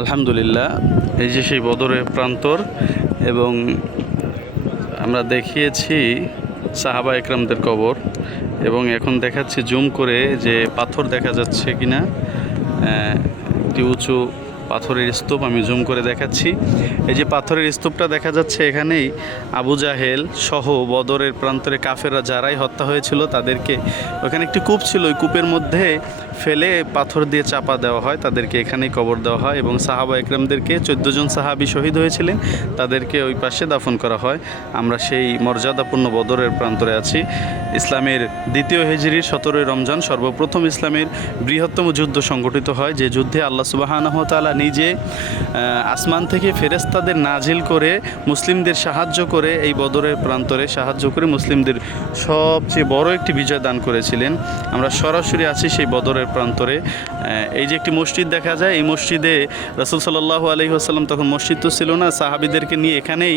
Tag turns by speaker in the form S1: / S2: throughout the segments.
S1: আলহামদুলিল্লাহ, এই যে সেই বদরের প্রান্তর এবং আমরা দেখিয়েছি সাহাবা একরামদের কবর এবং এখন দেখাচ্ছি জুম করে যে পাথর দেখা যাচ্ছে কিনা একটি উঁচু পাথরের স্তূপ, আমি জুম করে দেখাচ্ছি। এই যে পাথরের স্তূপটা দেখা যাচ্ছে এখানেই আবু জাহেল সহ বদরের প্রান্তরে কাফেররা যারাই হত্যা হয়েছিল তাদেরকে, ওখানে একটি কূপ ছিল, ওই কূপের মধ্যে ফেলে পাথর দিয়ে চাপা দেওয়া হয়, তাদেরকে এখানেই কবর দেওয়া হয় এবং সাহাবা একরামদেরকে চোদ্দ জন সাহাবি শহীদ হয়েছিলেন, তাদেরকে ওই পাশে দাফন করা হয়। আমরা সেই মর্যাদাপূর্ণ বদরের প্রান্তরে আছি। ইসলামের দ্বিতীয় হেজরির সতেরোই রমজান সর্বপ্রথম ইসলামের বৃহত্তম যুদ্ধ সংগঠিত হয়, যে যুদ্ধে আল্লাহ সুবাহানহ তাআলা নিজে আসমান থেকে ফেরেস্তাদের নাজিল করে মুসলিমদের সাহায্য করে এই বদরের প্রান্তরে সাহায্য করে মুসলিমদের সবচেয়ে বড় একটি বিজয় দান করেছিলেন। আমরা সরাসরি আছি সেই বদরের প্রান্তরে। এই যে একটি মসজিদ দেখা যায়, এই মসজিদে রসুল সাল্লাহ আলহি আসাল্লাম তখন মসজিদ তো ছিল না, সাহাবিদেরকে নিয়ে এখানেই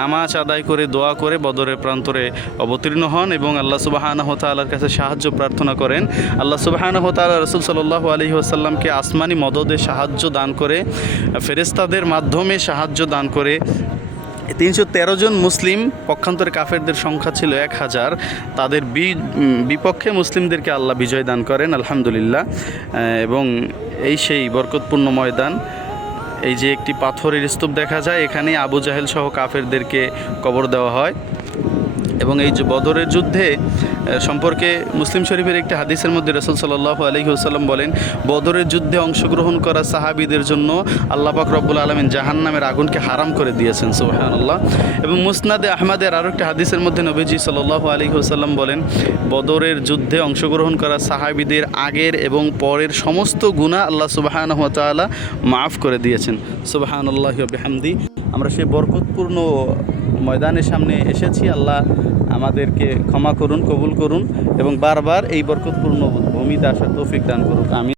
S1: নামাজ আদায় করে দোয়া করে বদরের প্রান্তরে অবতীর্ণ হন এবং আল্লাহ সুবাহানহ তাল্লার কাছে সাহায্য প্রার্থনা করেন। আল্লাহ সুবাহানহ তাল্লাহ রসুল সাল্লাহ আলহি আসাল্লামকে আসমানি মদদে সাহায্য দান করে ফেরেস্তাদের মাধ্যমে সাহায্য দান করে। তিনশো তেরো জন মুসলিম, পক্ষান্তরে কাফেরদের সংখ্যা ছিল এক হাজার। তাদের বিপক্ষে মুসলিমদেরকে আল্লাহ বিজয় দান করেন, আলহামদুলিল্লাহ। এবং এই সেই বরকতপূর্ণ ময়দান, এই যে একটি পাথরের স্তূপ দেখা যায়, এখানে আবু জাহেল সহ কাফেরদেরকে কবর দেওয়া হয়। এবং এই যে বদরের যুদ্ধে সম্পর্কে মুসলিম শরীফের একটি হাদিসের মধ্যে রসুল সাল্লাহ আলহি আসাল্লাম বলেন, বদরের যুদ্ধে অংশগ্রহণ করা সাহাবিদের জন্য আল্লাহ পাক রব্বুল আলমিন জাহান নামের আগুনকে হারাম করে দিয়েছেন সুহান আল্লাহ এবং মুসনাদে আহমদের আরও একটি হাদিসের মধ্যে নবীজি সাল্লাহ আলহি আসাল্লাম বলেন, বদরের যুদ্ধে অংশগ্রহণ করা সাহাবিদের আগের এবং পরের সমস্ত গুণা আল্লাহ সুবাহান তাআলা মাফ করে দিয়েছেন সুবাহান আল্লাহ বেহামদি। আমরা সেই বরকতপূর্ণ ময়দানের সামনে এসেছি, আল্লাহ আমাদেরকে ক্ষমা করুন, কবুল করুন এবং বারবার এই বরকতপূর্ণ ভূমিতে আসার তৌফিক দান করুন আমি